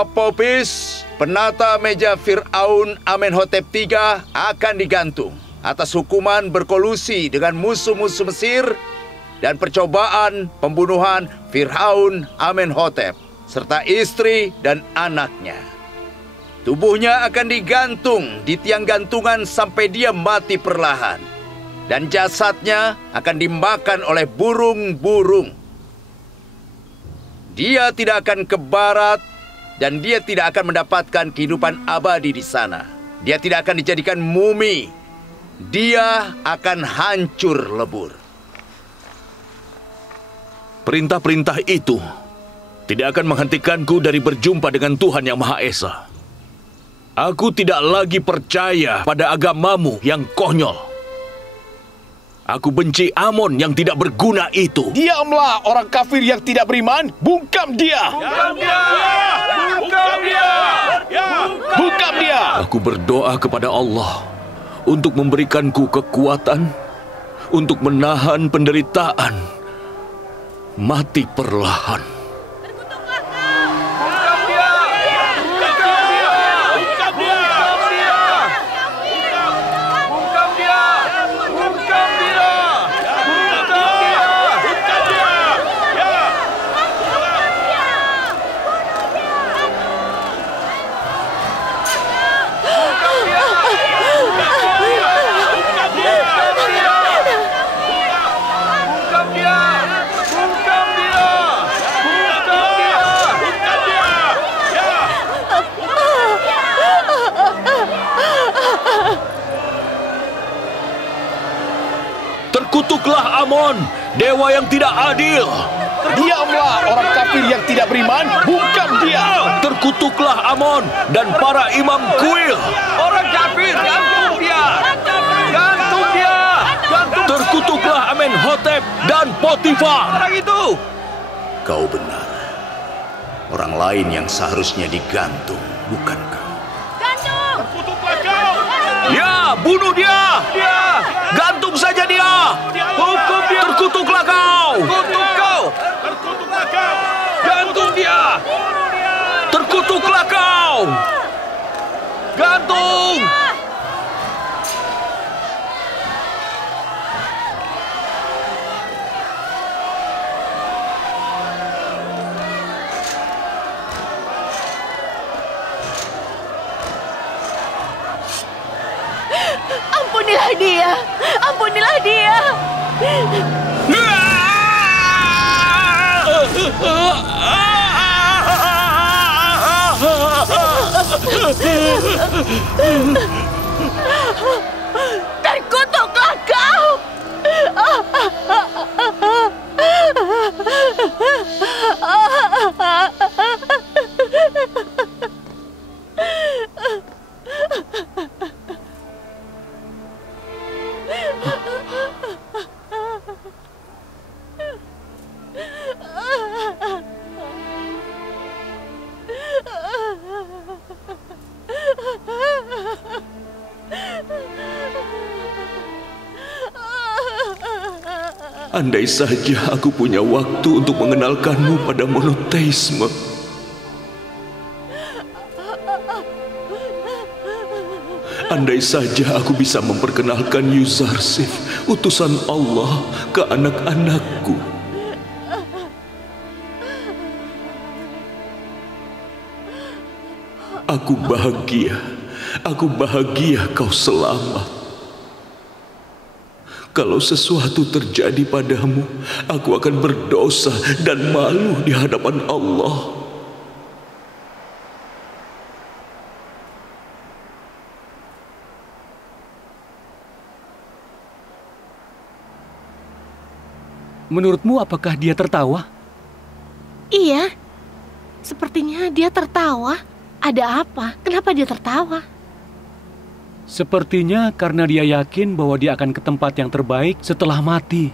Apopis, penata meja Fir'aun Amenhotep III akan digantung atas hukuman berkolusi dengan musuh-musuh Mesir dan percobaan pembunuhan Fir'aun Amenhotep serta istri dan anaknya. Tubuhnya akan digantung di tiang gantungan sampai dia mati perlahan, dan jasadnya akan dimakan oleh burung-burung. Dia tidak akan ke barat, dan dia tidak akan mendapatkan kehidupan abadi di sana. Dia tidak akan dijadikan mumi. Dia akan hancur lebur. Perintah-perintah itu tidak akan menghentikanku dari berjumpa dengan Tuhan Yang Maha Esa. Aku tidak lagi percaya pada agamamu yang konyol. Aku benci Amon yang tidak berguna itu. Diamlah orang kafir yang tidak beriman. Bungkam dia. Bungkam dia. Bungkam dia. Bungkam dia. Aku berdoa kepada Allah untuk memberikanku kekuatan untuk menahan penderitaan mati perlahan. Terkutuklah Amon, dewa yang tidak adil. Diamlah orang kafir yang tidak beriman. Bungkam dia. Terkutuklah Amon dan para imam kuil. Orang kafir, gantung dia. Gantung dia. Terkutuklah Amenhotep dan Potifar. Orang itu. Kau benar. Orang lain yang seharusnya digantung, bukan kau. Terkutuklah kau. Ya, bunuh dia. Gantung saja dia. Hukum dia. Terkutuklah kau. Kutuk kau. Terkutuklah kau. Gantung dia. Terkutuklah kau. Gantung. Ampunilah dia! Ampunilah dia! Terkutuklah kau! Andai saja aku punya waktu untuk mengenalkanmu pada monoteisme. Andai saja aku bisa memperkenalkan Yuzarsif, utusan Allah, ke anak-anakku. Aku bahagia kau selamat. Kalau sesuatu terjadi padamu, aku akan berdosa dan malu di hadapan Allah. Menurutmu apakah dia tertawa? Iya, sepertinya dia tertawa. Ada apa? Kenapa dia tertawa? Sepertinya karena dia yakin bahwa dia akan ke tempat yang terbaik setelah mati.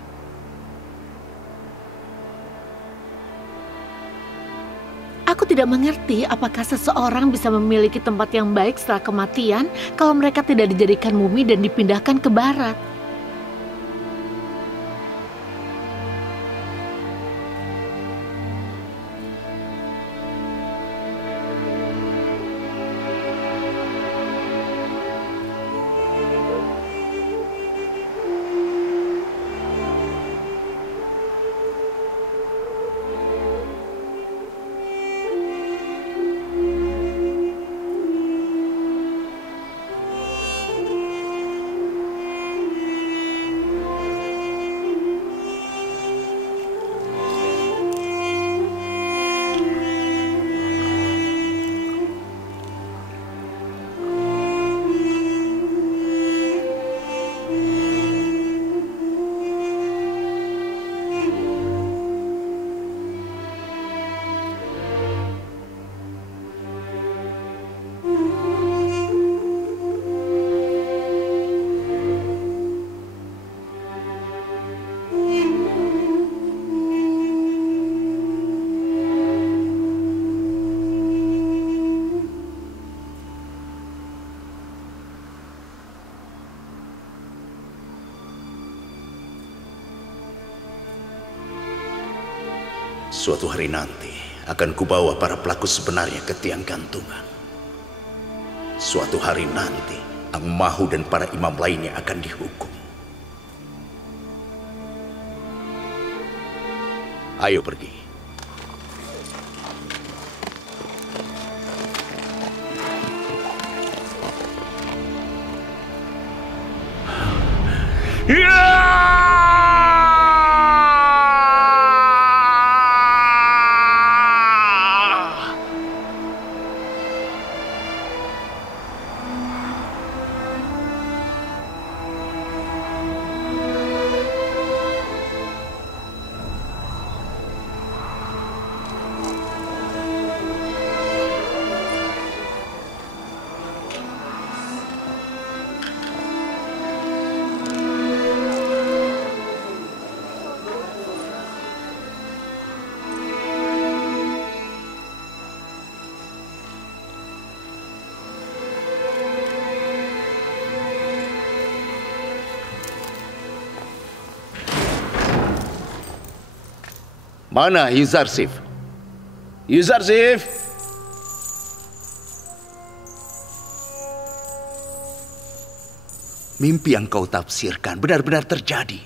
Aku tidak mengerti apakah seseorang bisa memiliki tempat yang baik setelah kematian kalau mereka tidak dijadikan mumi dan dipindahkan ke barat. Suatu hari nanti akan kubawa para pelaku sebenarnya ke tiang gantungan. Suatu hari nanti Ang Mahu dan para imam lainnya akan dihukum. Ayo pergi. Mana Yuzarsif? Yuzarsif! Mimpi yang kau tafsirkan benar-benar terjadi.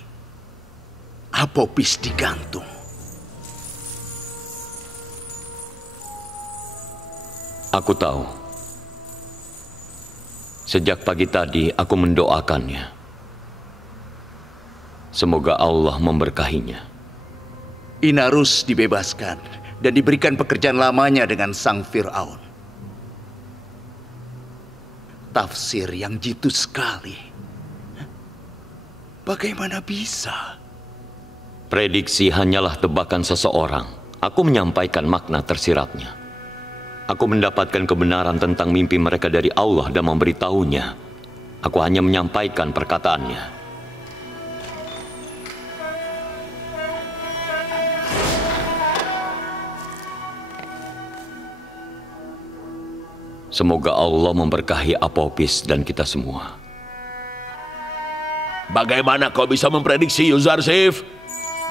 Apopis digantung. Aku tahu. Sejak pagi tadi aku mendoakannya. Semoga Allah memberkahinya. Inarus dibebaskan dan diberikan pekerjaan lamanya dengan sang Fir'aun. Tafsir yang jitu sekali. Bagaimana bisa? Prediksi hanyalah tebakan seseorang. Aku menyampaikan makna tersiratnya. Aku mendapatkan kebenaran tentang mimpi mereka dari Allah dan memberitahunya. Aku hanya menyampaikan perkataannya. Semoga Allah memberkahi Apopis dan kita semua. Bagaimana kau bisa memprediksi Yuzarsif?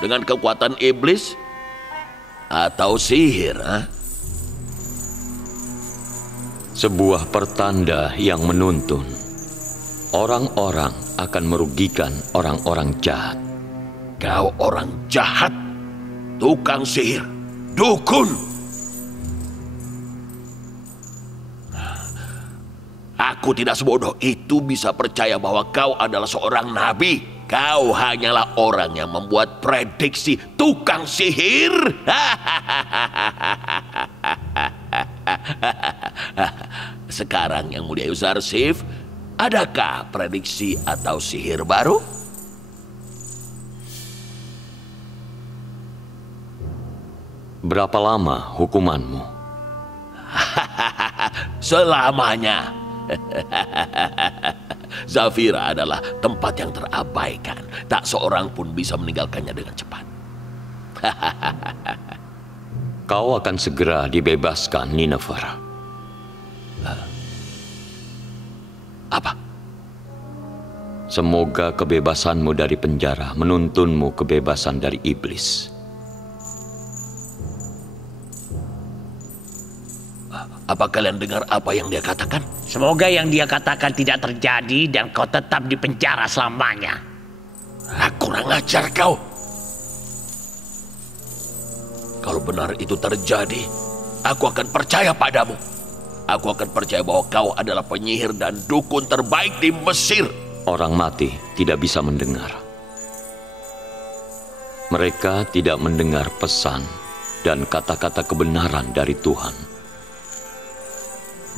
Dengan kekuatan iblis? Atau sihir? Sebuah pertanda yang menuntun. Orang-orang akan merugikan orang-orang jahat. Kau orang jahat, tukang sihir, dukun. Aku tidak sebodoh itu bisa percaya bahwa kau adalah seorang nabi. Kau hanyalah orang yang membuat prediksi, tukang sihir. Sekarang yang mulia Yuzarsif, adakah prediksi atau sihir baru? Berapa lama hukumanmu? Selamanya. Zafira adalah tempat yang terabaikan. Tak seorang pun bisa meninggalkannya dengan cepat. Kau akan segera dibebaskan, Ninefer. Apa? Semoga kebebasanmu dari penjara menuntunmu kebebasan dari iblis. Apa kalian dengar apa yang dia katakan? Semoga yang dia katakan tidak terjadi dan kau tetap di penjara selamanya. Kurang ajar kau. Kalau benar itu terjadi, aku akan percaya padamu. Aku akan percaya bahwa kau adalah penyihir dan dukun terbaik di Mesir. Orang mati tidak bisa mendengar. Mereka tidak mendengar pesan dan kata-kata kebenaran dari Tuhan.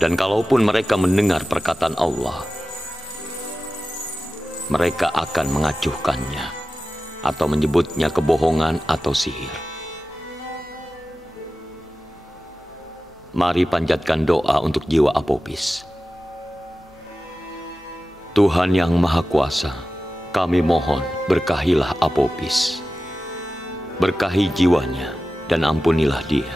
Dan kalaupun mereka mendengar perkataan Allah, mereka akan mengacuhkannya atau menyebutnya kebohongan atau sihir. Mari panjatkan doa untuk jiwa Apopis. Tuhan yang Maha Kuasa, kami mohon berkahilah Apopis. Berkahi jiwanya dan ampunilah dia.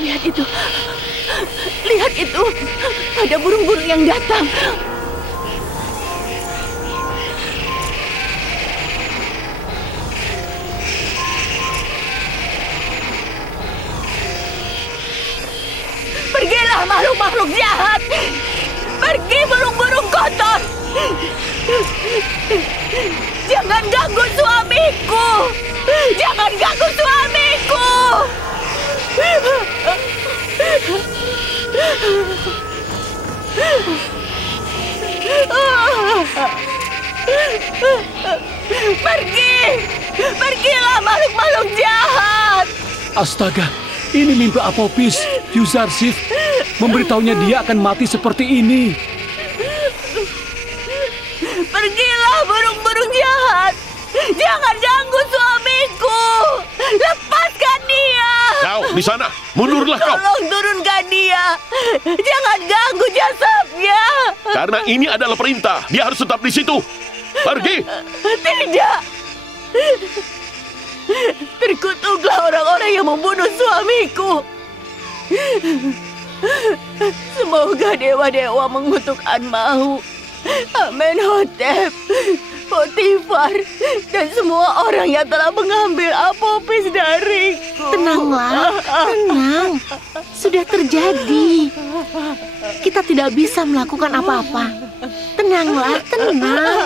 Lihat itu. Lihat itu. Ada burung-burung yang datang. Pergilah makhluk-makhluk jahat. Pergi burung-burung kotor. Jangan ganggu suamiku. Jangan ganggu suamiku. Pergi. Pergilah makhluk-makhluk jahat. Astaga, ini mimpi Apophis. Yuzarsif memberitahunya dia akan mati seperti ini. Pergilah burung-burung jahat. Jangan ganggu suamiku. Lepaskan dia. Kau di sana, mundurlah kau. Tolong turunkan dia. Jangan ganggu jasadnya. Karena ini adalah perintah, dia harus tetap di situ. Pergi. Tidak. Terkutuklah orang-orang yang membunuh suamiku. Semoga dewa-dewa mengutuk Anmahu, Amenhotep, Potifar, dan semua orang yang telah mengambil Apophis dariku. Tenanglah, tenang. Sudah terjadi. Kita tidak bisa melakukan apa-apa. Tenanglah, tenang.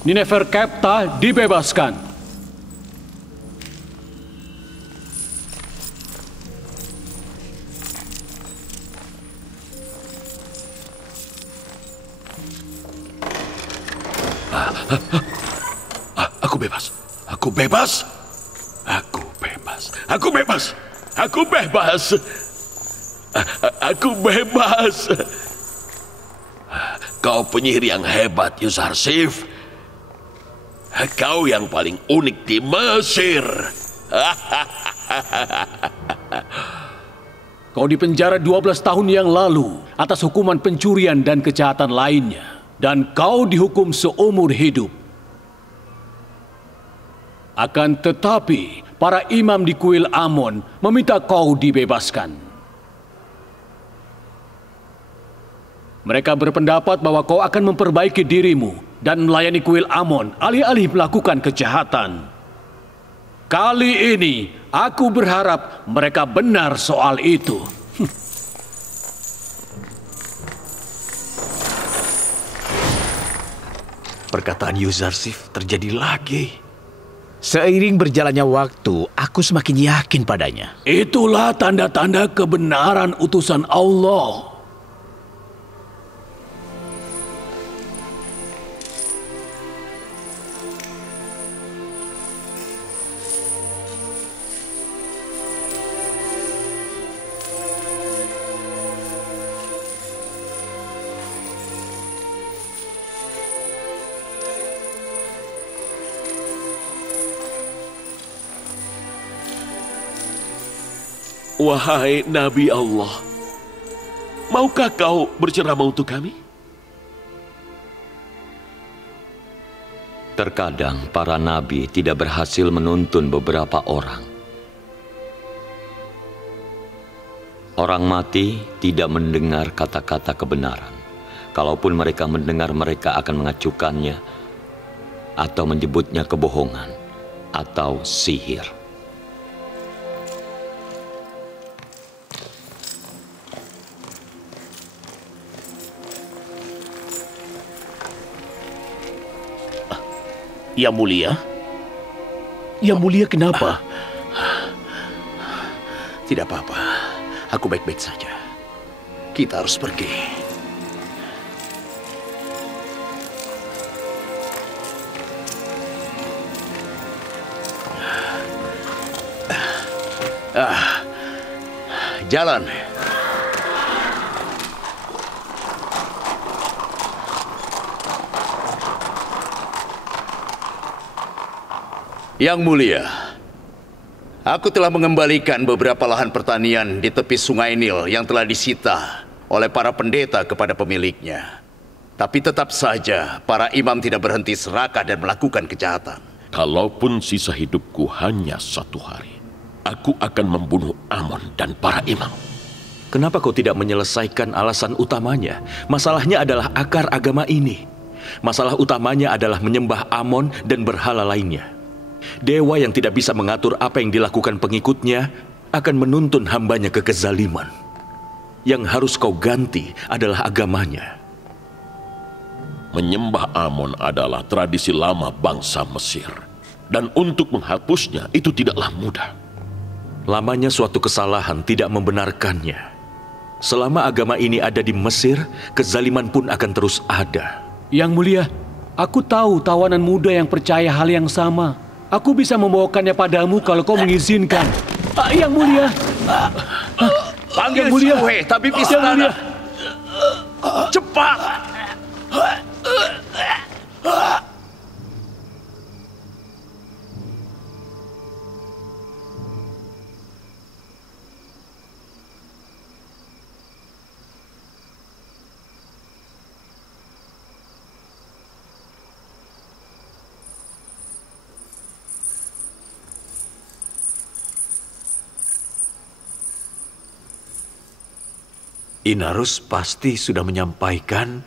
Nineferkeptah dibebaskan. Aku bebas. Aku bebas. Aku bebas. Aku bebas. Aku bebas. Aku bebas. Kau penyihir yang hebat, Yuzarsif. Kau yang paling unik di Mesir. Kau dipenjara 12 tahun yang lalu atas hukuman pencurian dan kejahatan lainnya. Dan kau dihukum seumur hidup. Akan tetapi, para imam di kuil Amon meminta kau dibebaskan. Mereka berpendapat bahwa kau akan memperbaiki dirimu dan melayani kuil Amon alih-alih melakukan kejahatan. Kali ini, aku berharap mereka benar soal itu. Perkataan Yuzarsif terjadi lagi. Seiring berjalannya waktu, aku semakin yakin padanya. Itulah tanda-tanda kebenaran utusan Allah. Wahai Nabi Allah, maukah kau berceramah untuk kami? Terkadang para nabi tidak berhasil menuntun beberapa orang. Orang mati tidak mendengar kata-kata kebenaran. Kalaupun mereka mendengar, mereka akan mengacukannya atau menyebutnya kebohongan atau sihir. Yang mulia? Yang mulia kenapa? Tidak apa-apa. Aku baik-baik saja. Kita harus pergi. Jalan. Yang mulia, aku telah mengembalikan beberapa lahan pertanian di tepi Sungai Nil yang telah disita oleh para pendeta kepada pemiliknya. Tapi tetap saja para imam tidak berhenti serakah dan melakukan kejahatan. Kalaupun sisa hidupku hanya 1 hari, aku akan membunuh Amon dan para imam. Kenapa kau tidak menyelesaikan alasan utamanya? Masalahnya adalah akar agama ini. Masalah utamanya adalah menyembah Amon dan berhala lainnya. Dewa yang tidak bisa mengatur apa yang dilakukan pengikutnya akan menuntun hambanya ke kezaliman. Yang harus kau ganti adalah agamanya. Menyembah Amon adalah tradisi lama bangsa Mesir. Dan untuk menghapusnya itu tidaklah mudah. Lamanya suatu kesalahan tidak membenarkannya. Selama agama ini ada di Mesir, kezaliman pun akan terus ada. Yang mulia, aku tahu tawanan muda yang percaya hal yang sama. Aku bisa membawakannya padamu kalau kau mengizinkan. Yang mulia. Panggil Yang mulia. Suhe, tabib istana. Cepat. Inarus pasti sudah menyampaikan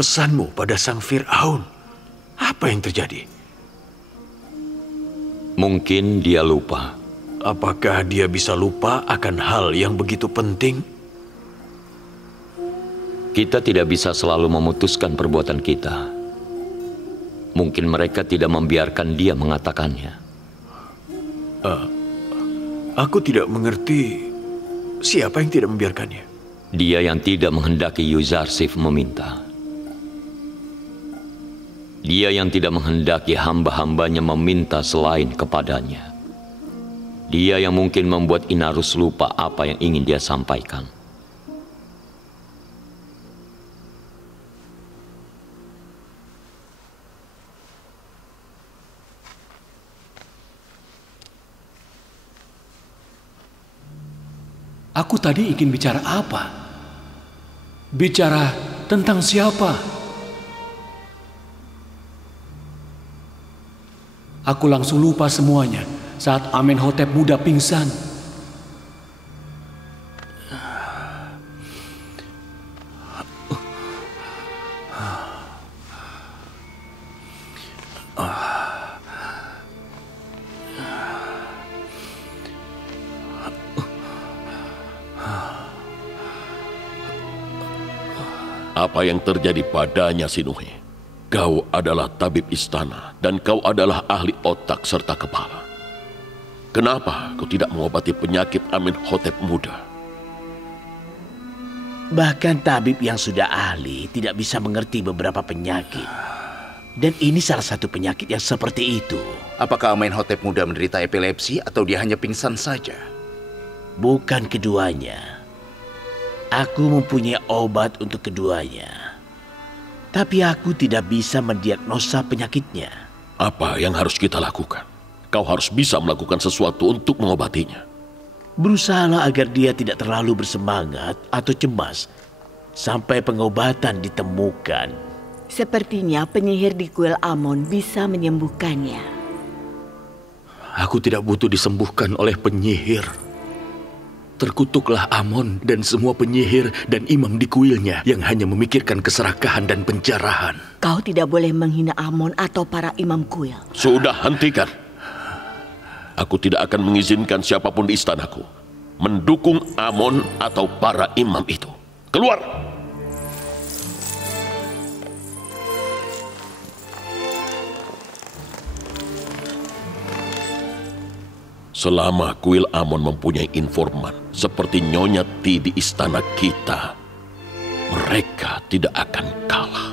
pesanmu pada sang Fir'aun. Apa yang terjadi? Mungkin dia lupa. Apakah dia bisa lupa akan hal yang begitu penting? Kita tidak bisa selalu memutuskan perbuatan kita. Mungkin mereka tidak membiarkan dia mengatakannya. Aku tidak mengerti siapa yang tidak membiarkannya. Dia yang tidak menghendaki Yuzarsif meminta. Dia yang tidak menghendaki hamba-hambanya meminta selain kepadanya. Dia yang mungkin membuat Inarus lupa apa yang ingin dia sampaikan. Aku tadi ingin bicara apa? Bicara tentang siapa? Aku langsung lupa semuanya saat Amenhotep muda pingsan. Apa yang terjadi padanya, Sinuhe? Kau adalah tabib istana dan kau adalah ahli otak serta kepala. Kenapa kau tidak mengobati penyakit Amenhotep muda? Bahkan tabib yang sudah ahli tidak bisa mengerti beberapa penyakit. Dan ini salah satu penyakit yang seperti itu. Apakah Amenhotep muda menderita epilepsi atau dia hanya pingsan saja? Bukan keduanya. Aku mempunyai obat untuk keduanya. Tapi aku tidak bisa mendiagnosa penyakitnya. Apa yang harus kita lakukan? Kau harus bisa melakukan sesuatu untuk mengobatinya. Berusahalah agar dia tidak terlalu bersemangat atau cemas sampai pengobatan ditemukan. Sepertinya penyihir di kuil Amon bisa menyembuhkannya. Aku tidak butuh disembuhkan oleh penyihir. Terkutuklah Amon dan semua penyihir dan imam di kuilnya yang hanya memikirkan keserakahan dan penjarahan. Kau tidak boleh menghina Amon atau para imam kuil. Sudah, hentikan. Aku tidak akan mengizinkan siapapun di istanaku mendukung Amon atau para imam itu. Keluar! Selama kuil Amon mempunyai informan seperti Nyonya Ti di istana kita, mereka tidak akan kalah.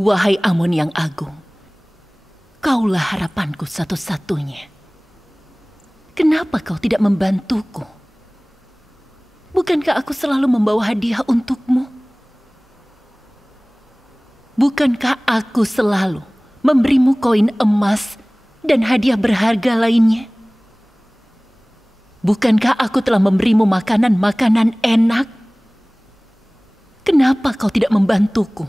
Wahai Amon yang agung, kaulah harapanku satu-satunya. Kenapa kau tidak membantuku? Bukankah aku selalu membawa hadiah untukmu? Bukankah aku selalu memberimu koin emas dan hadiah berharga lainnya? Bukankah aku telah memberimu makanan-makanan enak? Kenapa kau tidak membantuku?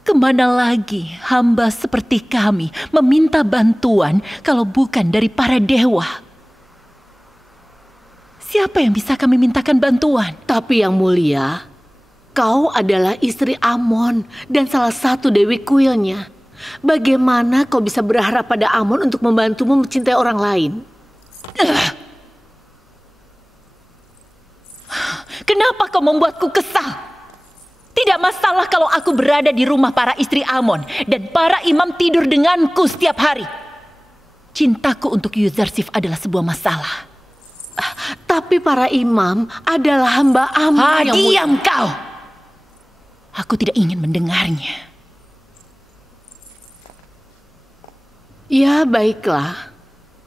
Kemana lagi hamba seperti kami meminta bantuan kalau bukan dari para dewa? Siapa yang bisa kami mintakan bantuan? Tapi yang mulia, kau adalah istri Amon dan salah satu dewi kuilnya. Bagaimana kau bisa berharap pada Amon untuk membantumu mencintai orang lain? Kenapa kau membuatku kesal? Tidak masalah kalau aku berada di rumah para istri Amon dan para imam tidur denganku setiap hari. Cintaku untuk Yuzarsif adalah sebuah masalah. Tapi para imam adalah hamba Amon yang... Diam kau! Aku tidak ingin mendengarnya. Ya baiklah.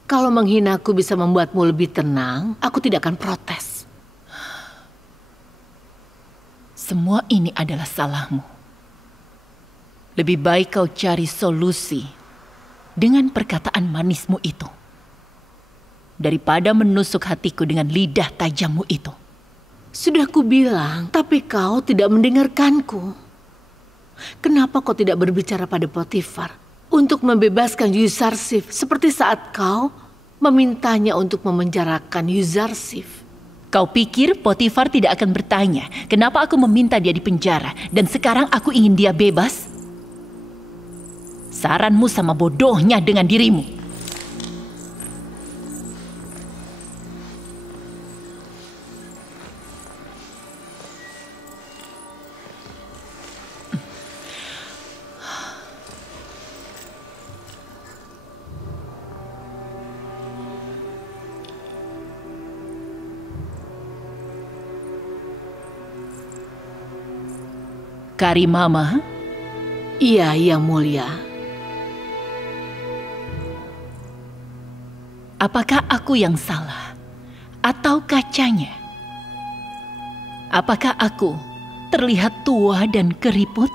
Kalau menghinaku bisa membuatmu lebih tenang, aku tidak akan protes. Semua ini adalah salahmu. Lebih baik kau cari solusi dengan perkataan manismu itu, daripada menusuk hatiku dengan lidah tajammu itu. Sudah kubilang, tapi kau tidak mendengarkanku. Kenapa kau tidak berbicara pada Potifar untuk membebaskan Yuzarsif seperti saat kau memintanya untuk memenjarakan Yuzarsif? Kau pikir Potifar tidak akan bertanya kenapa aku meminta dia di penjara dan sekarang aku ingin dia bebas? Saranmu sama bodohnya dengan dirimu. Karimama? Iya, yang mulia. Apakah aku yang salah? Atau kacanya? Apakah aku terlihat tua dan keriput?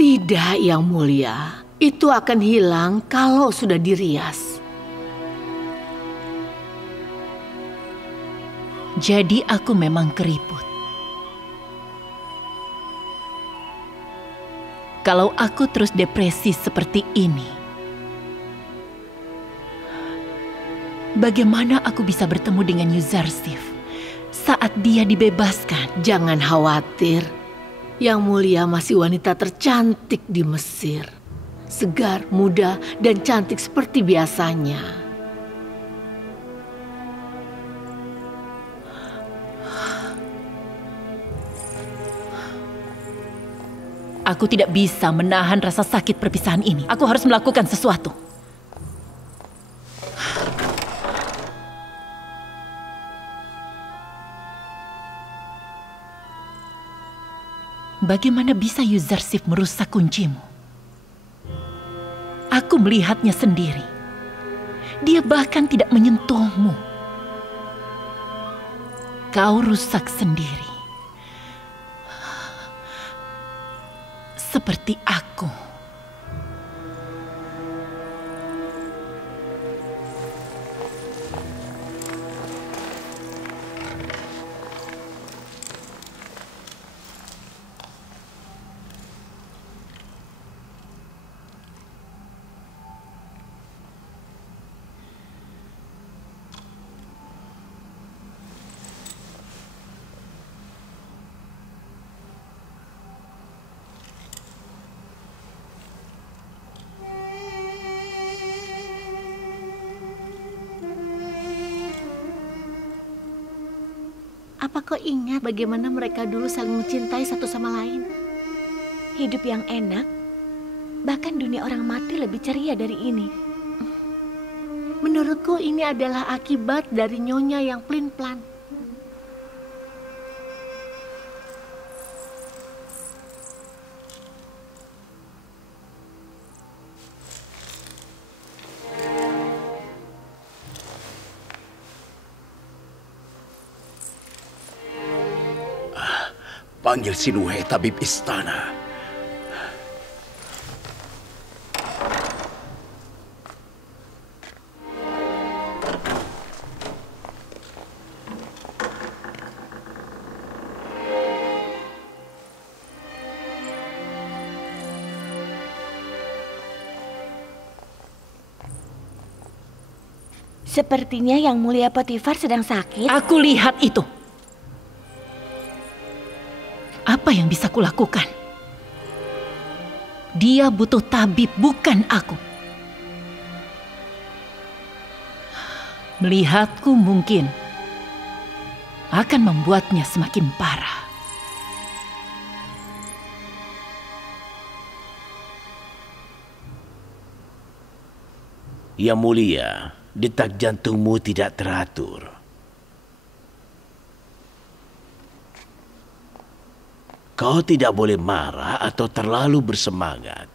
Tidak, yang mulia. Itu akan hilang kalau sudah dirias. Jadi aku memang keriput. Kalau aku terus depresi seperti ini, bagaimana aku bisa bertemu dengan Yuzarsif saat dia dibebaskan? Jangan khawatir. Yang mulia masih wanita tercantik di Mesir. Segar, muda, dan cantik seperti biasanya. Aku tidak bisa menahan rasa sakit perpisahan ini. Aku harus melakukan sesuatu. Bagaimana bisa Yuzarsif merusak kuncimu? Aku melihatnya sendiri. Dia bahkan tidak menyentuhmu. Kau rusak sendiri. seperti aku. Apa kau ingat bagaimana mereka dulu saling mencintai satu sama lain? Hidup yang enak, bahkan dunia orang mati lebih ceria dari ini. Menurutku ini adalah akibat dari nyonya yang pelin-pelan. Panggil Sinuhe, tabib istana. Sepertinya Yang Mulia Potifar sedang sakit. Aku lihat itu. Apa yang bisa kulakukan? Dia butuh tabib, bukan aku. Melihatku mungkin akan membuatnya semakin parah. Yang Mulia, detak jantungmu tidak teratur. Kau tidak boleh marah atau terlalu bersemangat.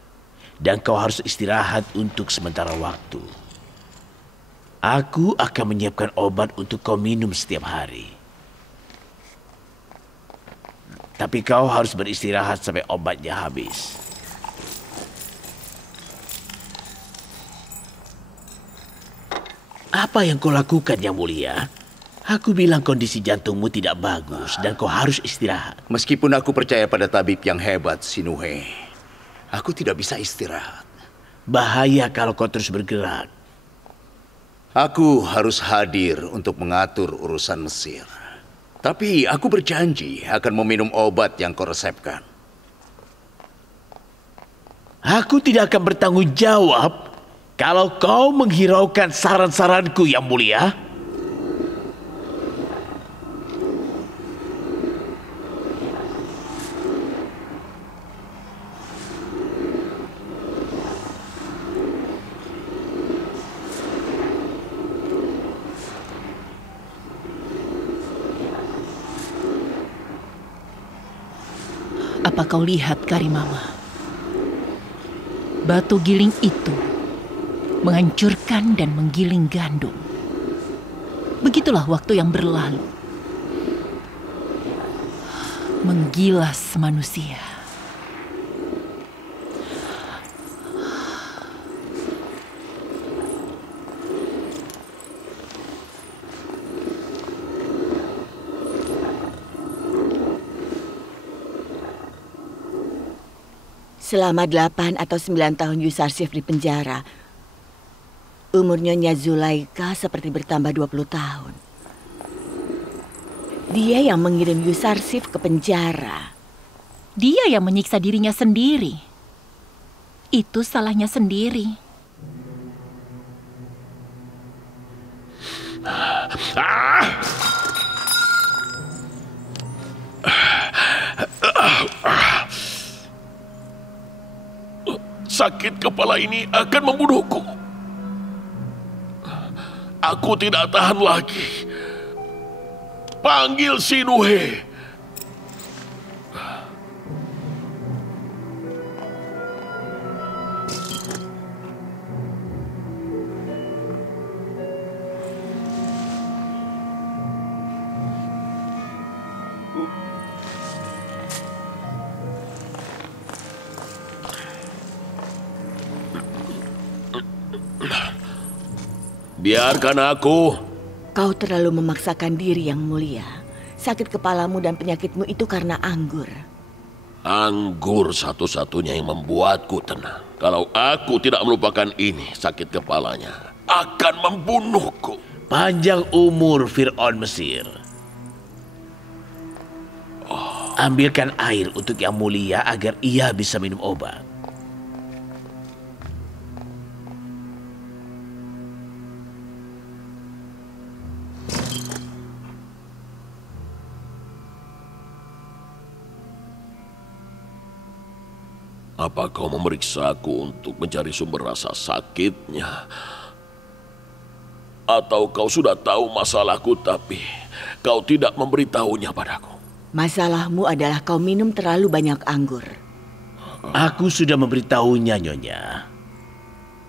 Dan kau harus istirahat untuk sementara waktu. Aku akan menyiapkan obat untuk kau minum setiap hari. Tapi kau harus beristirahat sampai obatnya habis. Apa yang kau lakukan, Yang Mulia? Aku bilang kondisi jantungmu tidak bagus dan kau harus istirahat. Meskipun aku percaya pada tabib yang hebat, Sinuhe, aku tidak bisa istirahat. Bahaya kalau kau terus bergerak. Aku harus hadir untuk mengatur urusan Mesir. Tapi aku berjanji akan meminum obat yang kau resepkan. Aku tidak akan bertanggung jawab kalau kau menghiraukan saran-saranku, Yang Mulia. Apa kau lihat, Karimama? Batu giling itu menghancurkan dan menggiling gandum. Begitulah waktu yang berlalu. Menggilas manusia. Selama 8 atau 9 tahun Yusarsif di penjara, umur Nyonya Zulaika seperti bertambah 20 tahun. Dia yang mengirim Yusarsif ke penjara. Dia yang menyiksa dirinya sendiri. Itu salahnya sendiri. Sakit kepala ini akan membunuhku. Aku tidak tahan lagi. Panggil Sinuhe. Biarkan aku. Kau terlalu memaksakan diri, Yang Mulia. Sakit kepalamu dan penyakitmu itu karena anggur. Anggur satu-satunya yang membuatku tenang. Kalau aku tidak melupakan ini, sakit kepalanya akan membunuhku. Panjang umur Fir'aun Mesir. Ambilkan air untuk Yang Mulia agar ia bisa minum obat. Apa kau memeriksaku untuk mencari sumber rasa sakitnya? Atau kau sudah tahu masalahku tapi kau tidak memberitahunya padaku? Masalahmu adalah kau minum terlalu banyak anggur. Aku sudah memberitahunya, Nyonya.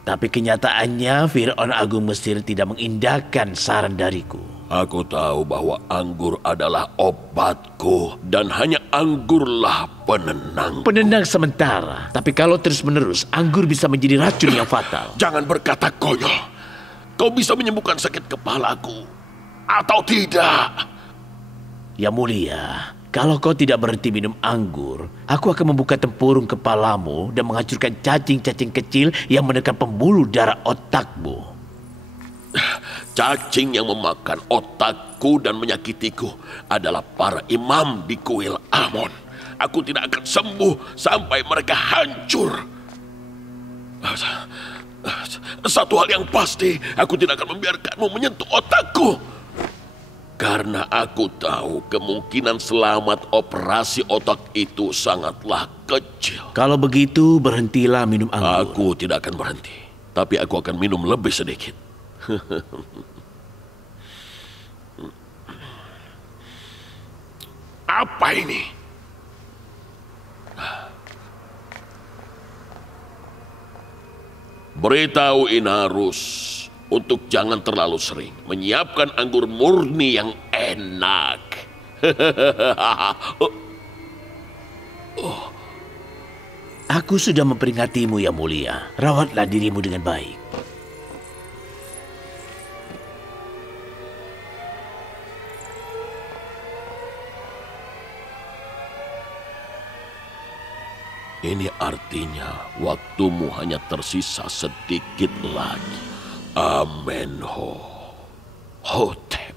Tapi kenyataannya Fir'aun Agung Mesir tidak mengindahkan saran dariku. Aku tahu bahwa anggur adalah obatku dan hanya anggurlah penenang. Penenang sementara, tapi kalau terus-menerus anggur bisa menjadi racun yang fatal. Jangan berkata konyol. Kau bisa menyembuhkan sakit kepalaku atau tidak? Yang Mulia, kalau kau tidak berhenti minum anggur, aku akan membuka tempurung kepalamu dan menghancurkan cacing-cacing kecil yang menekan pembuluh darah otakmu. Cacing yang memakan otakku dan menyakitiku adalah para imam di kuil Amon. Aku tidak akan sembuh sampai mereka hancur. Satu hal yang pasti, aku tidak akan membiarkanmu menyentuh otakku. Karena aku tahu kemungkinan selamat operasi otak itu sangatlah kecil. Kalau begitu, berhentilah minum anggur. Aku tidak akan berhenti, tapi aku akan minum lebih sedikit. Apa ini? Beritahu Inarus untuk jangan terlalu sering menyiapkan anggur murni yang enak. Aku sudah memperingatimu, Yang Mulia. Rawatlah dirimu dengan baik. Ini artinya waktumu hanya tersisa sedikit lagi. Amenho Hotep.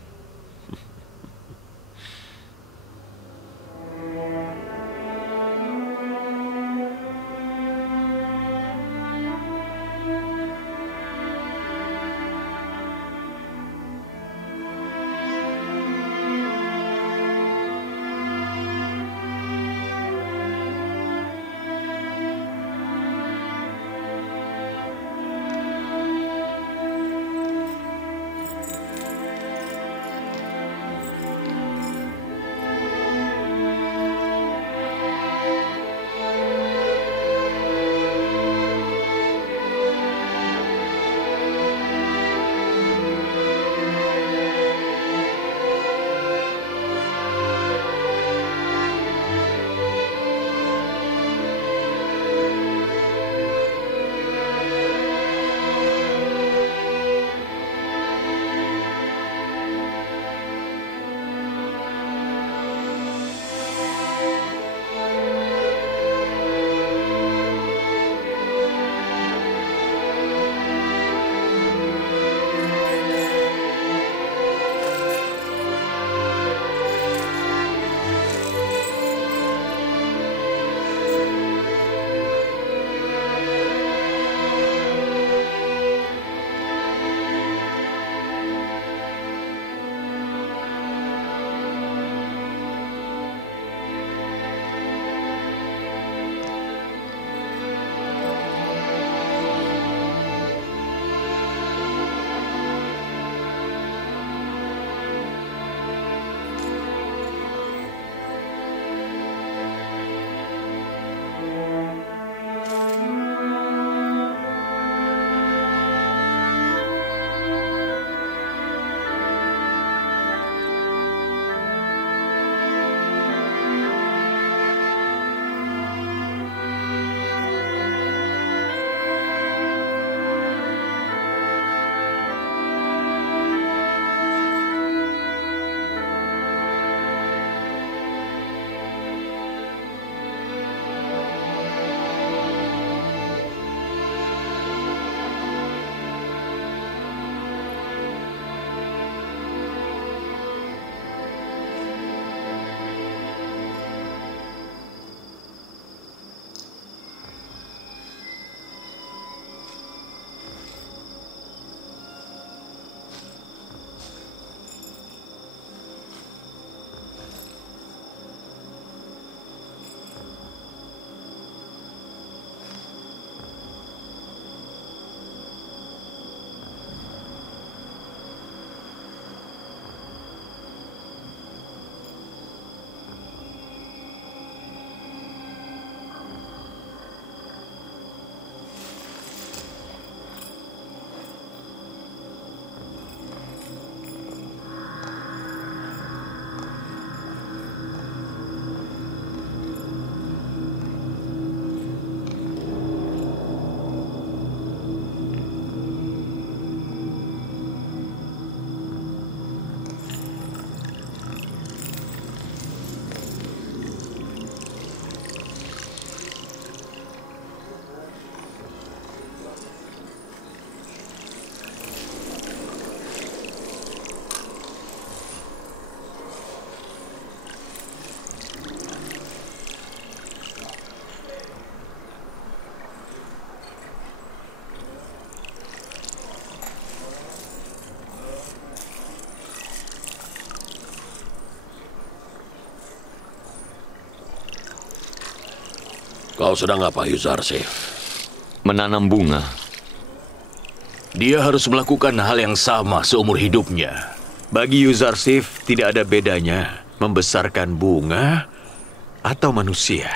Kau sedang apa, Yuzarsif? Menanam bunga. Dia harus melakukan hal yang sama seumur hidupnya. Bagi Yuzarsif tidak ada bedanya membesarkan bunga atau manusia.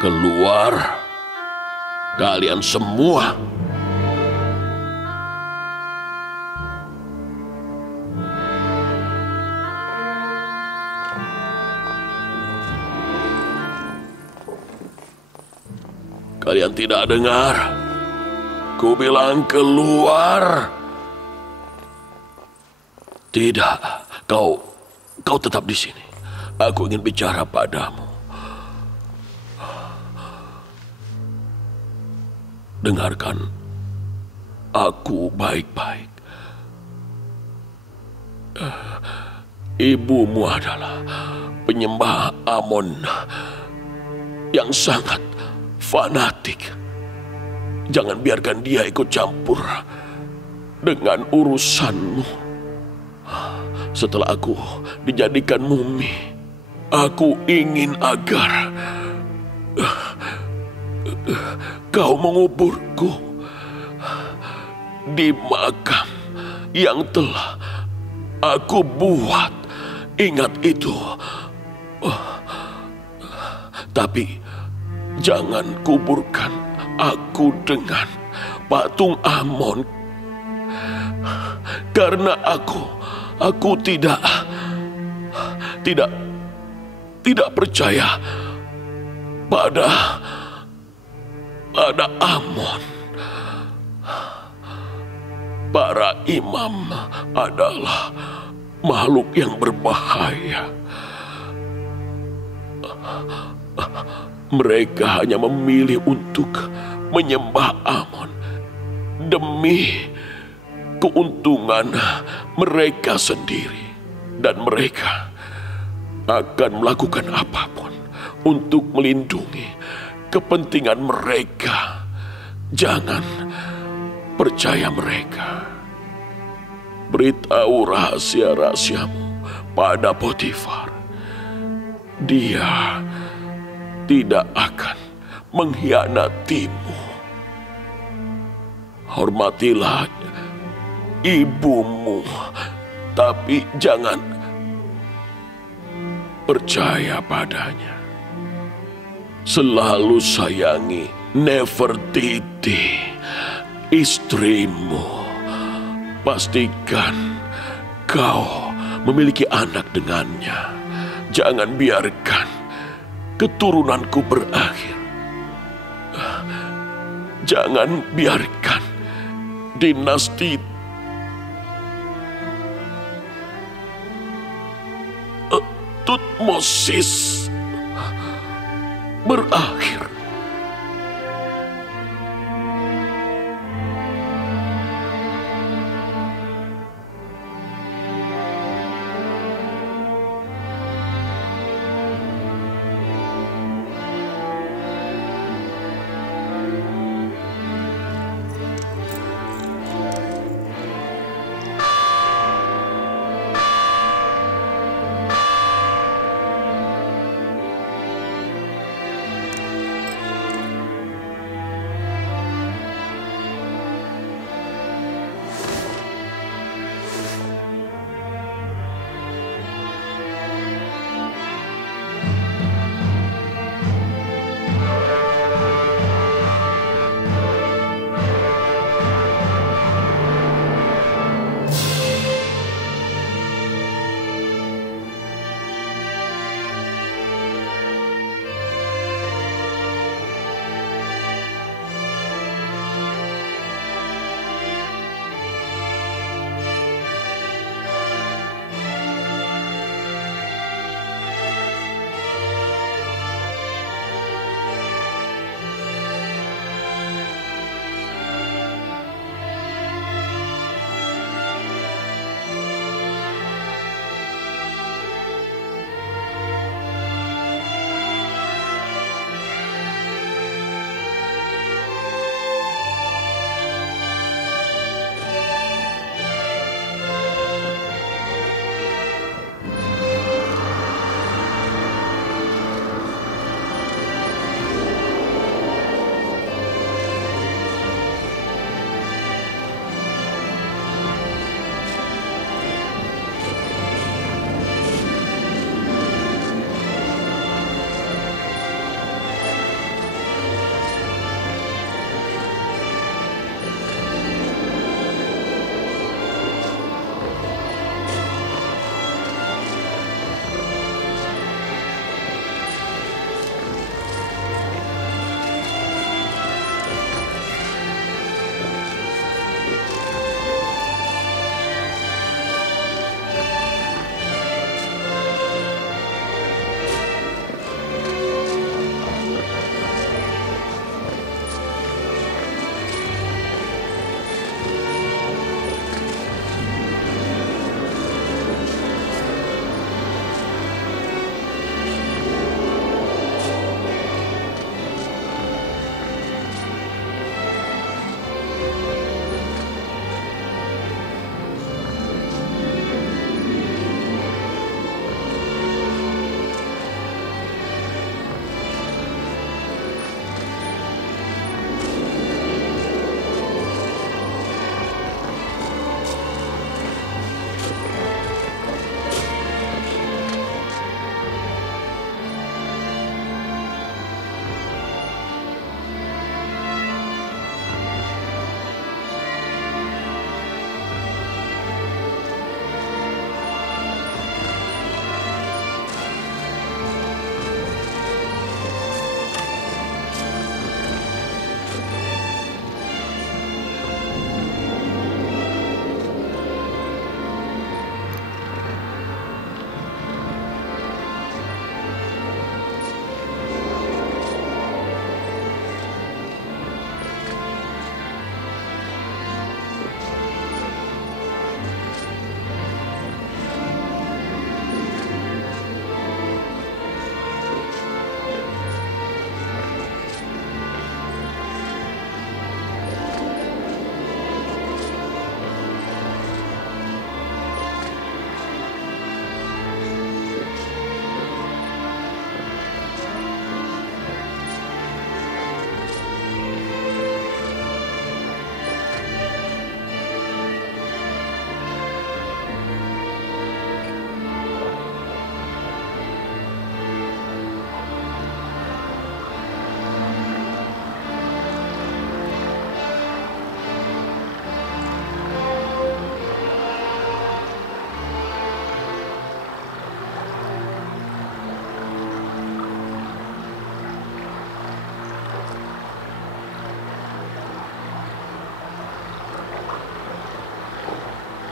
Keluar, kalian semua. Kalian tidak dengar? Ku bilang keluar. Tidak, kau tetap di sini. Aku ingin bicara padamu. Dengarkan aku baik-baik. Ibumu adalah penyembah Amon yang sangat fanatik. Jangan biarkan dia ikut campur dengan urusanmu. Setelah aku dijadikan mumi, aku ingin agar kau menguburku di makam yang telah aku buat. Ingat itu. Tapi jangan kuburkan aku dengan patung Amon. Karena aku tidak percaya pada Amon. Para imam adalah makhluk yang berbahaya. Mereka hanya memilih untuk menyembah Amon demi keuntungan mereka sendiri. Dan mereka akan melakukan apapun untuk melindungi kepentingan mereka. Jangan percaya mereka. Beritahu rahasia-rahasiamu pada Potifar. Dia tidak akan mengkhianatimu. Hormatilah ibumu, tapi jangan percaya padanya. Selalu sayangi Nefertiti, istrimu. Pastikan kau memiliki anak dengannya. Jangan biarkan keturunanku berakhir. Jangan biarkan dinasti Tutmosis berakhir.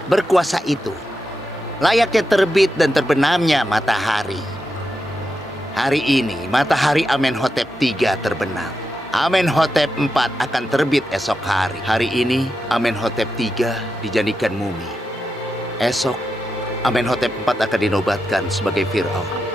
berkuasa itu, layaknya terbit dan terbenamnya matahari. Hari ini, matahari Amenhotep III terbenam. Amenhotep IV akan terbit esok hari. Hari ini, Amenhotep III dijadikan mumi. Esok, Amenhotep IV akan dinobatkan sebagai Firaun.